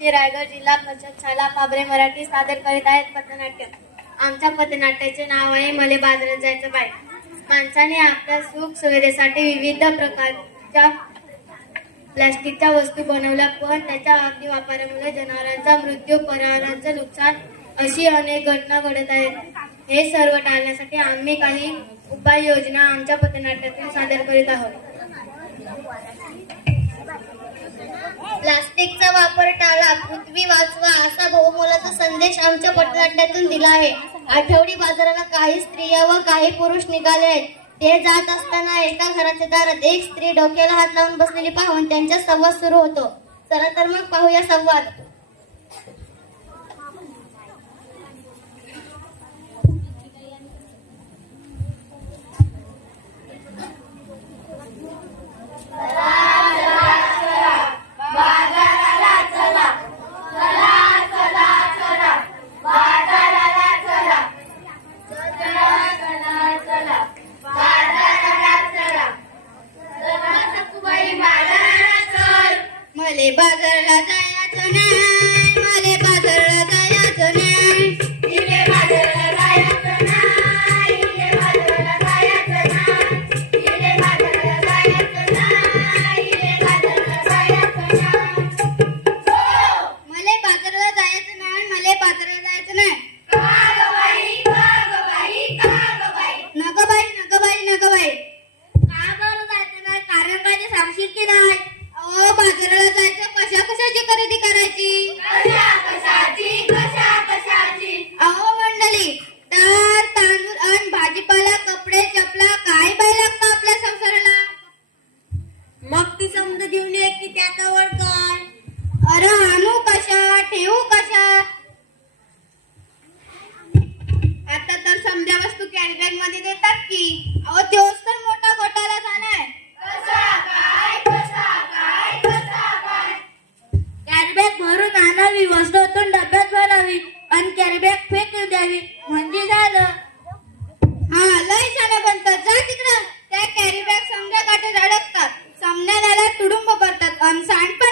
मी रायगड जिल्हा परिषद शाळा पाबरे मराठी सादर करीत आहेत पथनाट्य आमच्या पथनाट्याचे नाव आहे मले बाजारात जायचं बाय माणसाने आपल्या सुख सुविधेसाठी विविध प्रकारच्या प्लॅस्टिकच्या वस्तू बनवल्या पण त्याच्या अगदी वापरामुळे जनावरांचा मृत्यू परिवारांचं नुकसान अशी अनेक घटना घडत आहेत. हे सर्व टाळण्यासाठी आम्ही काही उपाययोजना आमच्या पथनाट्यातून सादर करीत आहोत. प्लास्टिकचा वापर टाळा पृथ्वी वाचवा असा बहुमोलाचा संदेश आमच्या पटनाट्यातून दिला आहे. आठवडी बाजाराला काही स्त्रिया व काही पुरुष निघाले आहेत. ते जात असताना एका घराच्या दारात एक स्त्री डोक्याला हात लावून बसलेली पाहून त्यांचा संवाद सुरू होतो. चला तर मग पाहूया संवाद. ठेवावी वस्तूतून डब्यात भरावी आणि कॅरीबॅग फेकू द्यावी. म्हणजे झालं. हा लय झालं बनतात. जा तिकडं. त्या कॅरीबॅग समजा काठे अडकतात सामन्याला तुडुंब करतात. आणि सांडपण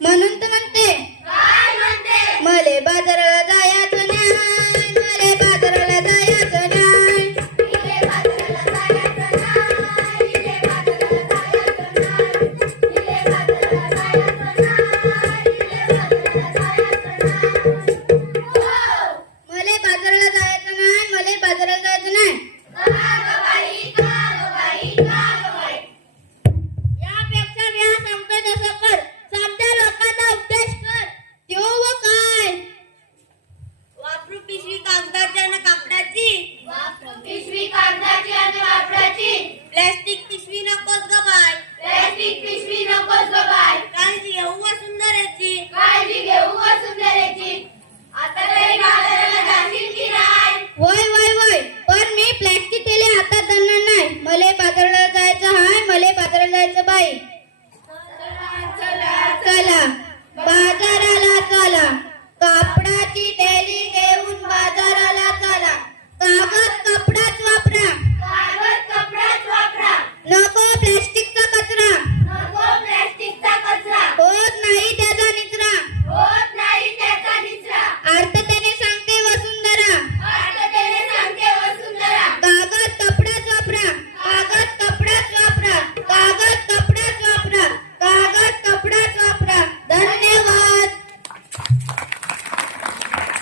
Manın